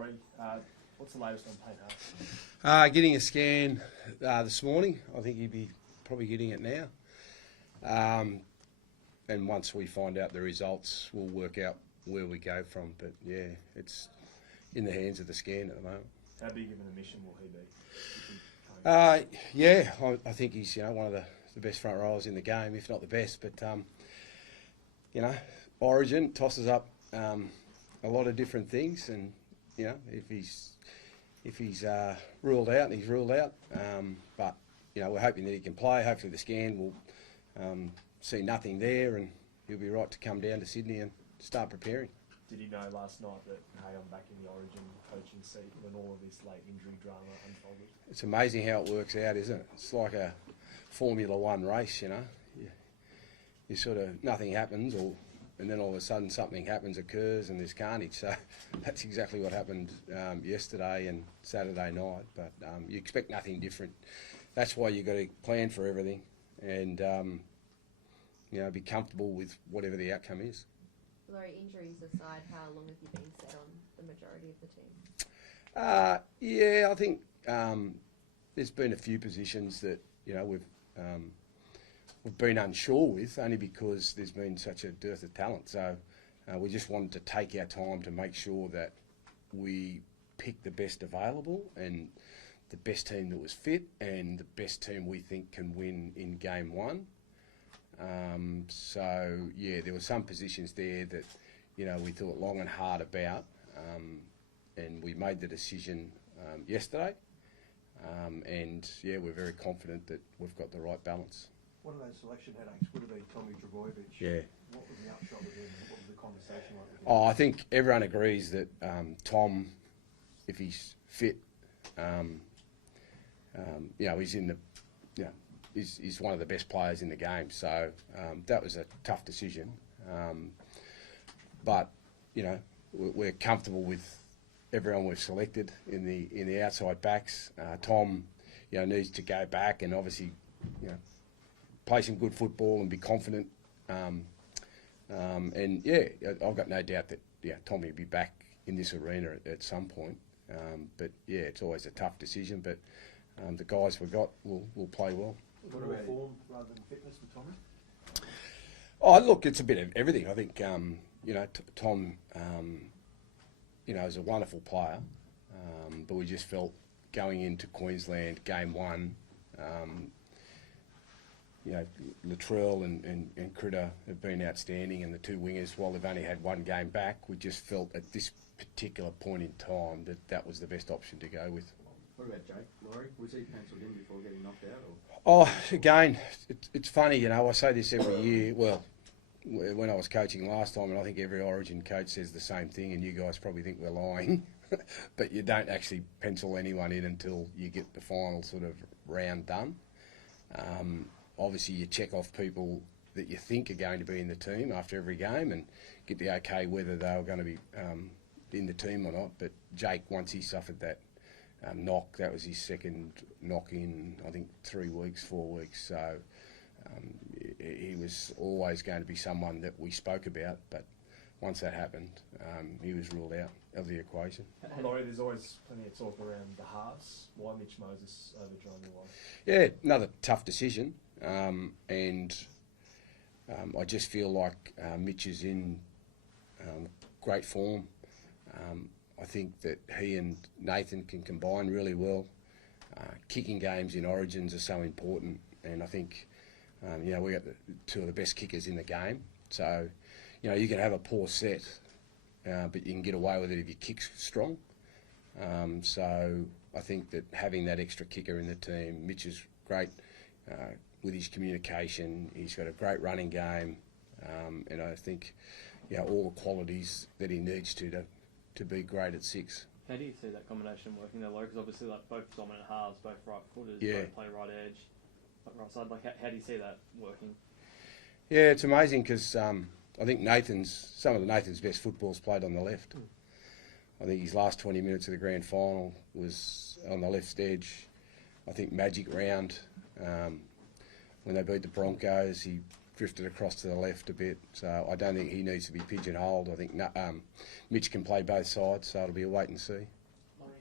Laurie. What's the latest on Payne Halves? Getting a scan this morning. I think he'd be probably getting it now. And once we find out the results, we'll work out where we go from. But yeah, it's in the hands of the scan at the moment. How big of an omission will he be? Yeah, I think he's one of the best front rowers in the game, if not the best. But Origin tosses up a lot of different things, and if he's ruled out, he's ruled out. But we're hoping that he can play. Hopefully the scan will see nothing there, and he'll be right to come down to Sydney and start preparing. Did he know last night that, hey, I'm back in the Origin coaching seat when all of this late injury drama unfolded? It's amazing how it works out, isn't it? It's like a Formula One race, You sort of, nothing happens, and then all of a sudden something occurs and there's carnage. So that's exactly what happened yesterday and Saturday night. But you expect nothing different. That's why you've got to plan for everything and be comfortable with whatever the outcome is. Laurie, injuries aside, how long have you been set on the majority of the team? I think there's been a few positions that we've been unsure with, only because there's been such a dearth of talent. So we just wanted to take our time to make sure that we pick the best available and the best team that was fit and the best team we think can win in game one. There were some positions there that we thought long and hard about, and we made the decision yesterday. We're very confident that we've got the right balance. One of those selection headaches would have been Tommy Trbojevic. Yeah. What was the upshot with him? What was the conversation like with him? I think everyone agrees that Tom, if he's fit, he's in the, he's one of the best players in the game. So that was a tough decision. But we're comfortable with everyone we've selected in the outside backs. Tom, needs to go back and obviously, play some good football and be confident. I've got no doubt that Tommy will be back in this arena at some point. It's always a tough decision. But the guys we've got will play well. What about form rather than fitness for Tommy? Oh, look, it's a bit of everything. I think Tom, is a wonderful player, but we just felt going into Queensland game one. Latrell and Critter have been outstanding, and the two wingers, while they've only had one game back, we just felt at this particular point in time that was the best option to go with. What about Jake, Laurie? Was he penciled in before getting knocked out? Again, it's funny, I say this every year. Well, when I was coaching last time, and I think every Origin coach says the same thing, and you guys probably think we're lying, but you don't actually pencil anyone in until you get the final sort of round done. Obviously, you check off people that you think are going to be in the team after every game and get the okay whether they were going to be in the team or not. But Jake, once he suffered that knock, that was his second knock in, I think, 4 weeks. So he was always going to be someone that we spoke about. But once that happened, he was ruled out of the equation. Laurie, there's always plenty of talk around the halves. Why Mitch Moses over John Moore? Yeah, another tough decision. I just feel like Mitch is in great form. I think that he and Nathan can combine really well. Kicking games in Origins are so important, and I think we got two of the best kickers in the game. So you can have a poor set, but you can get away with it if your kick's strong. So I think that having that extra kicker in the team, Mitch is great with his communication. He's got a great running game, and I think all the qualities that he needs to be great at 6. How do you see that combination working there, Laurie? Because obviously, both dominant halves, both right footers, both play right edge, right side. How do you see that working? Yeah, it's amazing because I think some of Nathan's best football's played on the left. I think his last 20 minutes of the grand final was on the left edge. I think Magic round when they beat the Broncos, he drifted across to the left a bit. So I don't think he needs to be pigeonholed. I think Mitch can play both sides, so it'll be a wait and see. Laurie,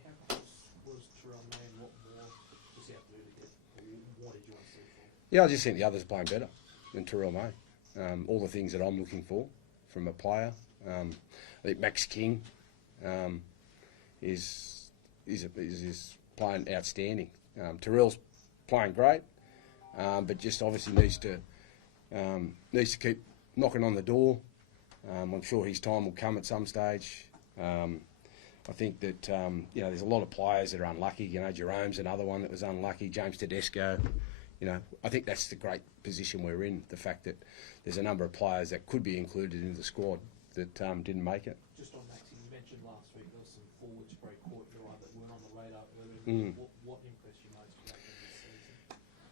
how close was Terrell May and what more does he have to do to get, or what did you want to see for? Yeah, I just think the others playing better than Terrell May. All the things that I'm looking for from a player. I think Max King is playing outstanding. Terrell's playing great, but just obviously needs to keep knocking on the door. I'm sure his time will come at some stage. I think that there's a lot of players that are unlucky. Jerome's another one that was unlucky. James Tedesco. I think that's the great position we're in. The fact that there's a number of players that could be included in the squad that didn't make it. Just on Maxi, you mentioned last week there was some forwards break court that weren't on the radar earlier. What impressed you most about them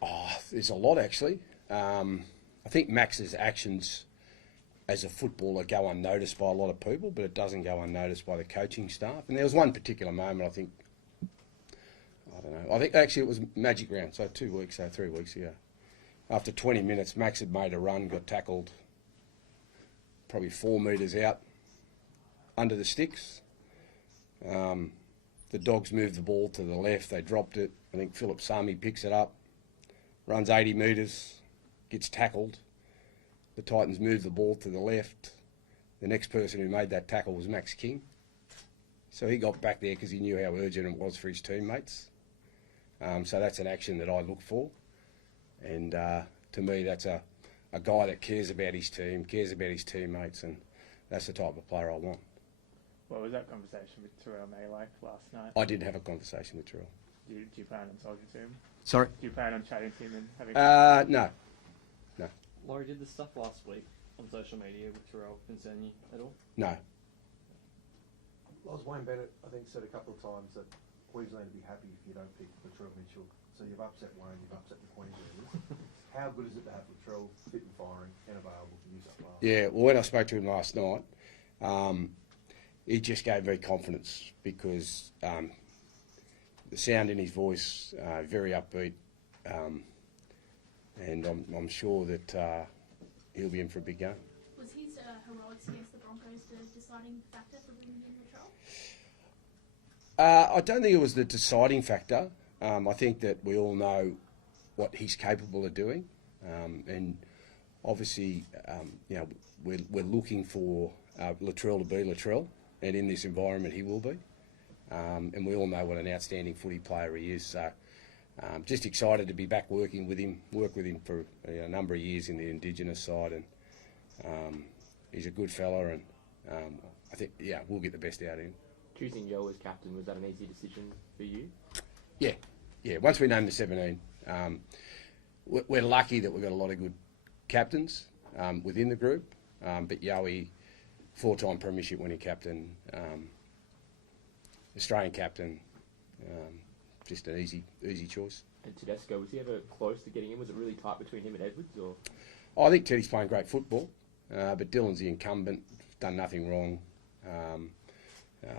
this season? There's a lot actually. I think Max's actions as a footballer go unnoticed by a lot of people, but it doesn't go unnoticed by the coaching staff. And there was one particular moment, I don't know. I think actually it was Magic Round, so 3 weeks ago. After 20 minutes, Max had made a run, got tackled probably 4 metres out under the sticks. The Dogs moved the ball to the left, they dropped it. I think Philip Sami picks it up, runs 80 metres, gets tackled. The Titans move the ball to the left. The next person who made that tackle was Max King. So he got back there because he knew how urgent it was for his teammates. So that's an action that I look for. And to me, that's a guy that cares about his team, cares about his teammates, and that's the type of player I want. What was that conversation with Terrell May like last night? I didn't have a conversation with Terrell. Do you plan on talking to him? Sorry? Do you plan on chatting to him and having... No. Laurie, did the stuff last week on social media with Terrell concern you at all? No. Wayne Bennett, I think, said a couple of times that Queensland would be happy if you don't pick Latrell Mitchell. So you've upset Wayne, you've upset the Queenslanders. How good is it to have Latrell fit and firing and available for New South Wales? Yeah, well, when I spoke to him last night, he just gave me confidence because the sound in his voice, very upbeat, and I'm sure that he'll be in for a big game. Was his heroics against the Broncos the deciding factor for bringing in Latrell? I don't think it was the deciding factor. I think that we all know what he's capable of doing, and obviously, we're looking for Latrell to be Latrell, and in this environment, he will be. And we all know what an outstanding footy player he is. So, just excited to be back working with him. Worked with him for a number of years in the Indigenous side, and he's a good fella, and I think we'll get the best out of him. Choosing Yo as captain, was that an easy decision for you? Yeah. Once we named the 17, we're lucky that we've got a lot of good captains within the group. But Yowie, 4-time premiership winning captain, Australian captain, just an easy choice. And Tedesco, was he ever close to getting in? Was it really tight between him and Edwards? Or I think Teddy's playing great football, but Dylan's the incumbent, done nothing wrong. I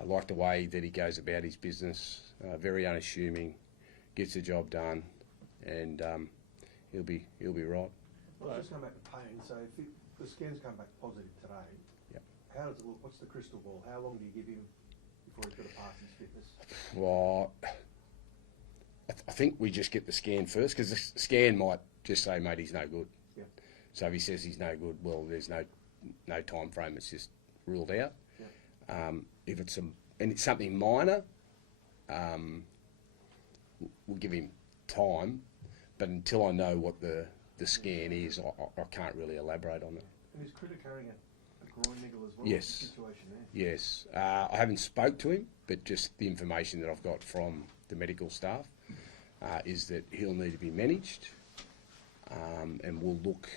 like the way that he goes about his business, very unassuming, gets the job done, and he'll be right. Well, just going back to Payne, so if the scans come back positive today, how does it look? What's the crystal ball? How long do you give him before he's got to pass his fitness? Well, I think we just get the scan first, because the scan might just say, mate, he's no good. Yeah. So if he says he's no good, well, there's no time frame, it's just ruled out. Yeah. If it's something minor, we'll give him time, but until I know what the scan is, I can't really elaborate on that. And is Critter carrying a groin niggle as well? Yes. What's the situation there? Yes. I haven't spoke to him, but just the information that I've got from the medical staff is that he'll need to be managed, and we'll look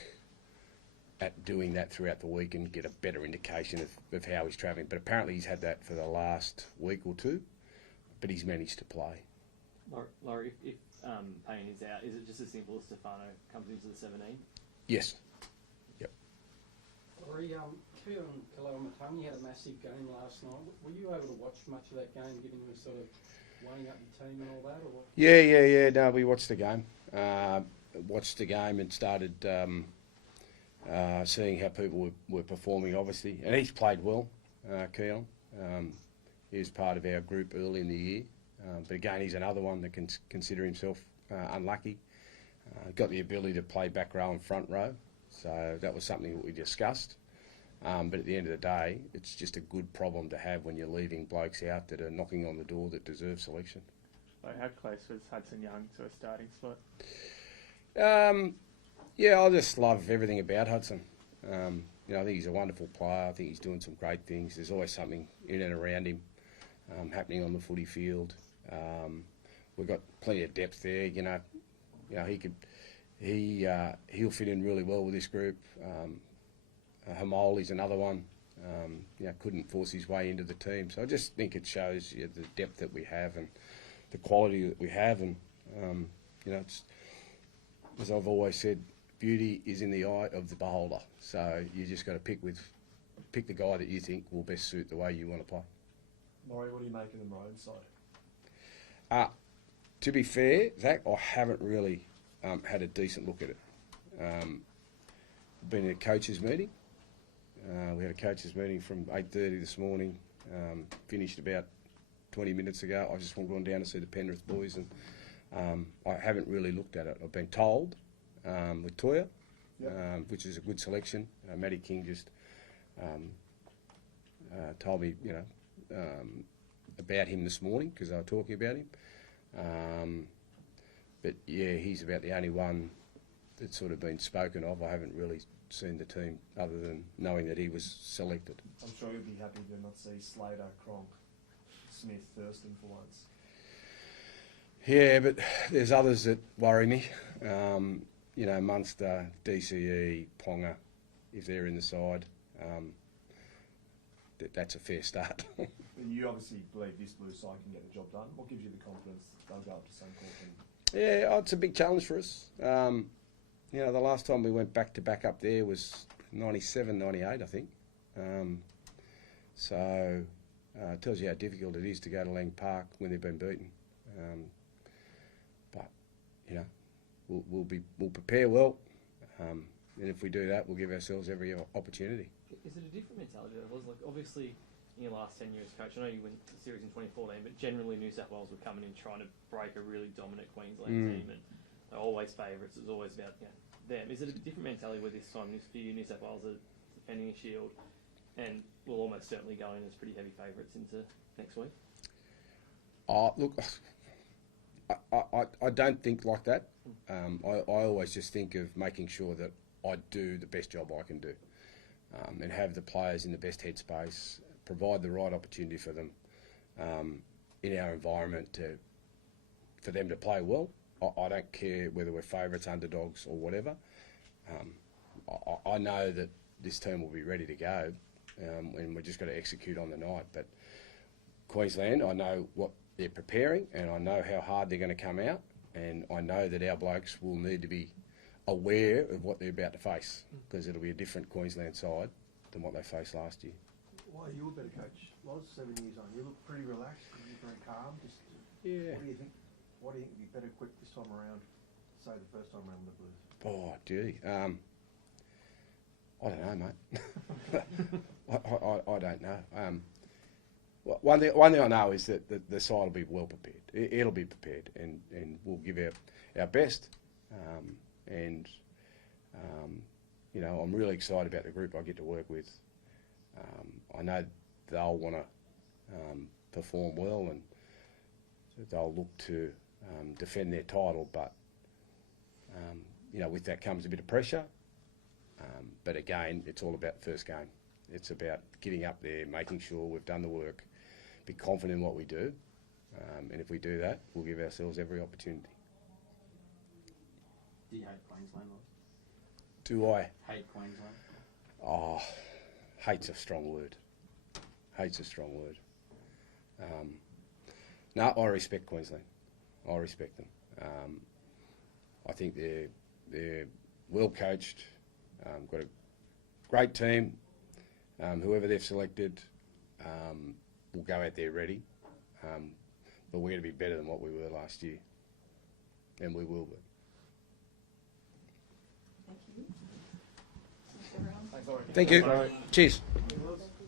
at doing that throughout the week and get a better indication of how he's travelling. But apparently he's had that for the last week or two, but he's managed to play. Laurie, if Payne is out, is it just as simple as Stefano comes into the 17? Yes. Yep. Laurie, Keon Kalaumatangi had a massive game last night. Were you able to watch much of that game, given you were sort of weighing up your team and all that? Or? Yeah. No, we watched the game. And started seeing how people were performing, obviously. And he's played well, Keon. He was part of our group early in the year. But again, he's another one that can consider himself unlucky. Got the ability to play back row and front row. So that was something that we discussed. But at the end of the day, it's just a good problem to have when you're leaving blokes out that are knocking on the door that deserve selection. Like, how close was Hudson Young to a starting spot? Yeah, I just love everything about Hudson. I think he's a wonderful player. I think he's doing some great things. There's always something in and around him happening on the footy field. We've got plenty of depth there. He'll fit in really well with this group. Hamoli's another one. Couldn't force his way into the team. So I just think it shows the depth that we have and the quality that we have. And it's, as I've always said, beauty is in the eye of the beholder. So you just got to pick the guy that you think will best suit the way you want to play. Laurie, what do you make of the Maroon side? To be fair, Zach, I haven't really had a decent look at it. Been in a coaches meeting. We had a coaches meeting from 8:30 this morning. Finished about 20 minutes ago. I just gone down to see the Penrith boys, and I haven't really looked at it. I've been told with Toya, which is a good selection. Matty King just told me, about him this morning because they were talking about him. But yeah, he's about the only one that's sort of been spoken of. I haven't really seen the team other than knowing that he was selected. I'm sure you'll be happy to not see Slater, Cronk, Smith, Thurston for once. Yeah, but there's others that worry me. Munster, DCE, Ponga, if they're in the side, that's a fair start. You obviously believe this blue side can get the job done. What gives you the confidence they'll go up to Suncorp? Yeah, it's a big challenge for us. The last time we went back up there was 97, 98, I think. So it tells you how difficult it is to go to Lang Park when they've been beaten. But we'll prepare well, and if we do that, we'll give ourselves every opportunity. Is it a different mentality? Obviously, in your last 10 years, coach, I know you went to the series in 2014, but generally New South Wales were coming in trying to break a really dominant Queensland team, and they're always favourites. It was always about them. Is it a different mentality where this time for you, New South Wales are defending a shield, and will almost certainly go in as pretty heavy favourites into next week? Look, I don't think like that. I always just think of making sure that I do the best job I can do, and have the players in the best headspace, provide the right opportunity for them in our environment for them to play well. I don't care whether we're favourites, underdogs or whatever. I know that this team will be ready to go, and we're just got to execute on the night. But Queensland, I know what they're preparing, and I know how hard they're going to come out, and I know that our blokes will need to be aware of what they're about to face, because it'll be a different Queensland side than what they faced last year. Why are you a better coach? Loz, 7 years on. You look pretty relaxed. You're very calm. Yeah. What do you think? What do you think would be better equipped this time around? Say the first time around with the Blues. Oh, gee. I don't know, mate. I don't know. One thing I know is that the side will be well prepared. It'll be prepared, and we'll give our best. I'm really excited about the group I get to work with. I know they'll want to perform well, and they'll look to defend their title, but with that comes a bit of pressure. But again, it's all about the first game. It's about getting up there, making sure we've done the work, be confident in what we do, and if we do that, we'll give ourselves every opportunity. Do you hate Queensland, Loz? Do I? Hate Queensland? Oh, hate's a strong word. Hate's a strong word. No, I respect Queensland. I respect them. I think they're well coached. Got a great team. Whoever they've selected will go out there ready. But we're going to be better than what we were last year, and we will be. Thank you. Thanks, Laurie. Thank you. Right. Cheers.